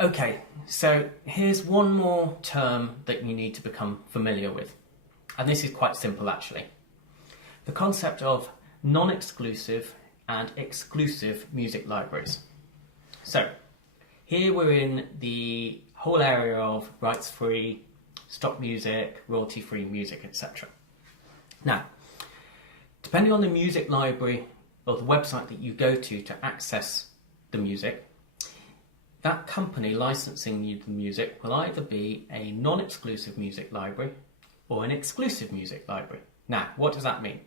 Okay, so here's one more term that you need to become familiar with. And this is quite simple actually. The concept of non-exclusive and exclusive music libraries. So here we're in the whole area of rights-free, stock music, royalty-free music, etc. Now, depending on the music library or the website that you go to access the music, that company licensing you the music will either be a non-exclusive music library or an exclusive music library. Now, what does that mean?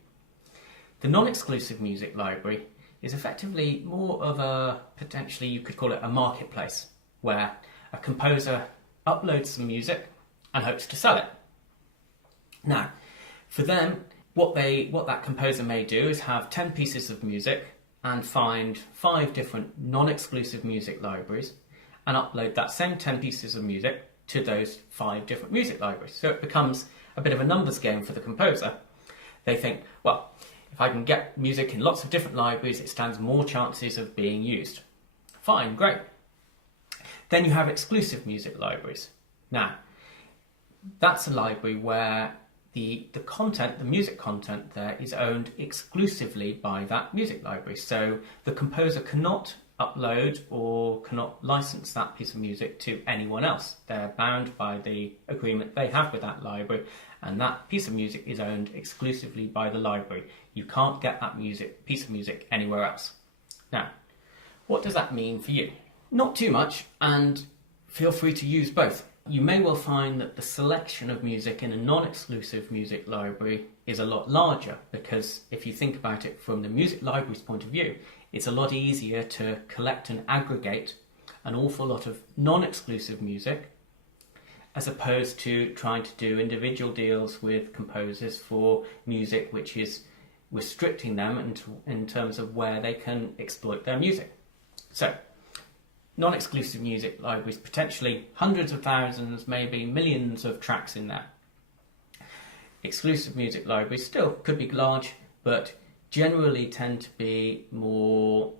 The non-exclusive music library is effectively more of a, potentially you could call it a marketplace, where a composer uploads some music and hopes to sell it. Now, for them, what that composer may do is have 10 pieces of music and find 5 different non-exclusive music libraries and upload that same 10 pieces of music to those 5 different music libraries. So it becomes a bit of a numbers game for the composer. They think, well, if I can get music in lots of different libraries, it stands more chances of being used. Fine, great. Then you have exclusive music libraries. Now, that's a library where the content, the music content there, is owned exclusively by that music library. So the composer cannot upload or cannot license that piece of music to anyone else. They're bound by the agreement they have with that library, and that piece of music is owned exclusively by the library. You can't get that piece of music anywhere else. Now, what does that mean for you? Not too much, and feel free to use both. You may well find that the selection of music in a non-exclusive music library is a lot larger, because if you think about it from the music library's point of view, it's a lot easier to collect and aggregate an awful lot of non-exclusive music as opposed to trying to do individual deals with composers for music which is restricting them in terms of where they can exploit their music. So, non-exclusive music libraries, potentially hundreds of thousands, maybe millions of tracks in there. Exclusive music libraries still could be large, but generally tend to be more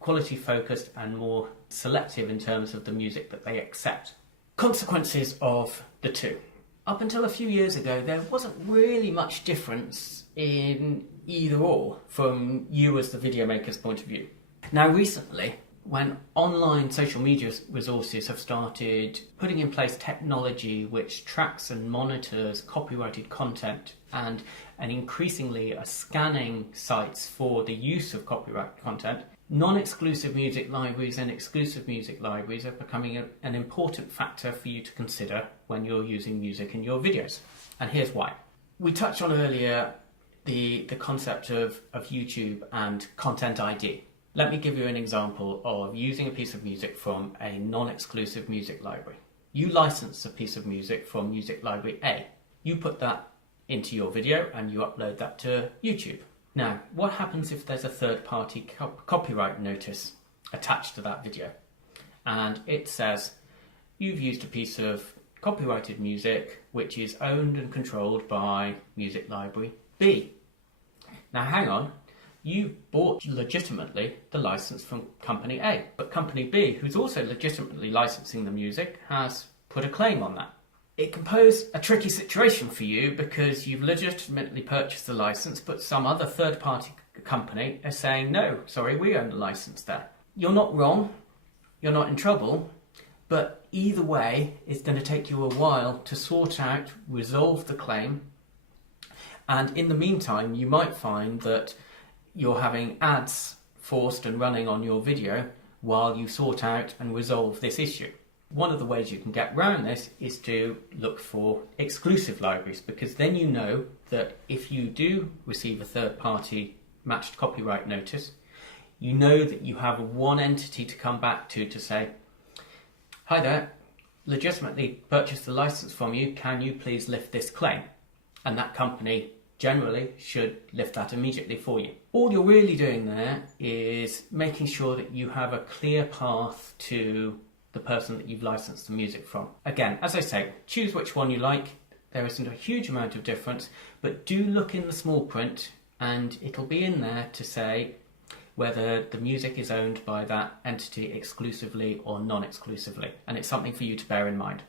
quality focused and more selective in terms of the music that they accept. Consequences of the two. Up until a few years ago, there wasn't really much difference in either or from you as the video maker's point of view. Now recently, when online social media resources have started putting in place technology which tracks and monitors copyrighted content and increasingly are scanning sites for the use of copyrighted content, non-exclusive music libraries and exclusive music libraries are becoming an important factor for you to consider when you're using music in your videos. And here's why. We touched on earlier the concept of YouTube and Content ID. Let me give you an example of using a piece of music from a non-exclusive music library. You license a piece of music from music library A. You put that into your video and you upload that to YouTube. Now, what happens if there's a third-party copyright notice attached to that video? And it says, you've used a piece of copyrighted music which is owned and controlled by music library B. Now, hang on. You bought legitimately the license from company A, but company B, who's also legitimately licensing the music, has put a claim on that. It can pose a tricky situation for you because you've legitimately purchased the license, but some other third-party company is saying, no, sorry, we own the license there. You're not wrong, you're not in trouble, but either way, it's going to take you a while to sort out, resolve the claim, and in the meantime, you might find that you're having ads forced and running on your video while you sort out and resolve this issue. One of the ways you can get around this is to look for exclusive libraries, because then you know that if you do receive a third-party matched copyright notice, you know that you have one entity to come back to say, hi there, legitimately purchased the license from you, can you please lift this claim? And that company generally should lift that immediately for you. All you're really doing there is making sure that you have a clear path to the person that you've licensed the music from. Again, as I say, choose which one you like. There isn't a huge amount of difference, but do look in the small print and it'll be in there to say whether the music is owned by that entity exclusively or non-exclusively, and it's something for you to bear in mind.